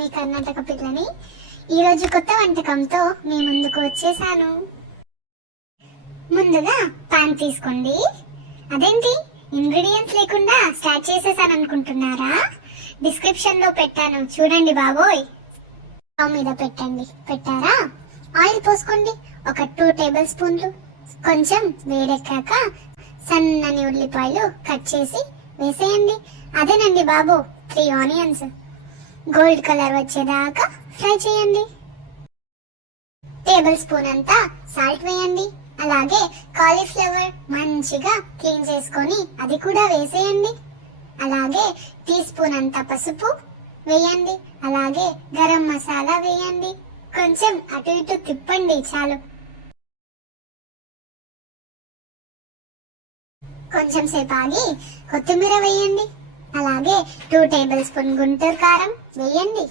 మీ కర్ణాటక పిల్లని. ఈరోజు కొత్త వంటకంతో మీ ముందుకు వచ్చేసాను. ముందుగా పాన్ తీసుకోండి. అదేంటి ఇంగ్రీడియంట్స్ లేకుండా స్టార్ట్ చేసేసాను అనుకుంటున్నారా? డిస్క్రిప్షన్ లో పెట్టాను చూడండి బాబోయ్. స్టవ్ మీద పెట్టండి. పెట్టారా? ఆయిల్ పోసుకోండి, ఒక 2 టేబుల్ స్పూన్లు. కొంచెం వేడెక్కాక సన్నని ఉల్లిపాయలు కట్ చేసి వేసేయండి. అదేనండి బాబు 3 ఆనియన్స్. గోల్డ్ కలర్ వచ్చేదాకా ఫ్రై చేయండి. టేబుల్ స్పూన్ అంతా సాల్ట్ వేయండి. అలాగే కాలీఫ్లవర్ మంచిగా క్లీన్ చేసుకొని అది కూడా వేసేయండి. అలాగే టీ స్పూన్ అంతా పసుపు వేయండి. అలాగే గరం మసాలా వేయండి. కొంచెం అటు ఇటు తిప్పండి చాలు. కొంచెం సేపు ఆగి కొత్తిమీర వేయండి. అలాగే 2 టేబుల్ స్పూన్ గుంటూరు కారం వేయండి.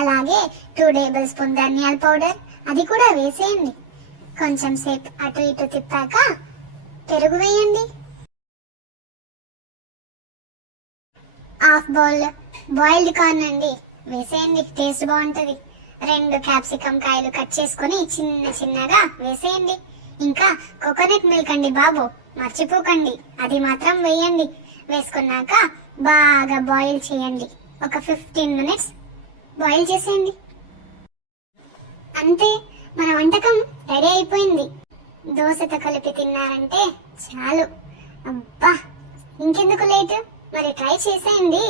అలాగే 2 టేబుల్ స్పూన్ ధనియాల పౌడర్ అది కూడా వేసేయండి. కొంచెం సేపు అటు ఇటు తిప్పాక పెరుగు వేయండి. హాఫ్ బౌల్ బాయిల్డ్ కార్న్ అండి వేసేయండి, టేస్ట్ బాగుంటది. 2 క్యాప్సికమ్ కాయలు కట్ చేసుకొని చిన్న చిన్నగా వేసేయండి. ఇంకా కోకోనట్ మిల్క్ అండి బాబు, మర్చిపోకండి, అది మాత్రం వేయండి. వేసుకున్నాక బాగా బాయిల్ చేయండి. ఒక 15 మినిట్స్ బాయిల్ చేసేయండి. అంతే, మన వంటకం రెడీ అయిపోయింది. దోశతో కలిపి తిన్నారంటే చాలు. అబ్బా, ఇంకెందుకు లేట్, మరి ట్రై చేసేయండి.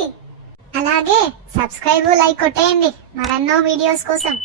అలాగే సబ్స్క్రైబ్, లైక్ కొట్టేయండి మరెన్నో వీడియోస్ కోసం.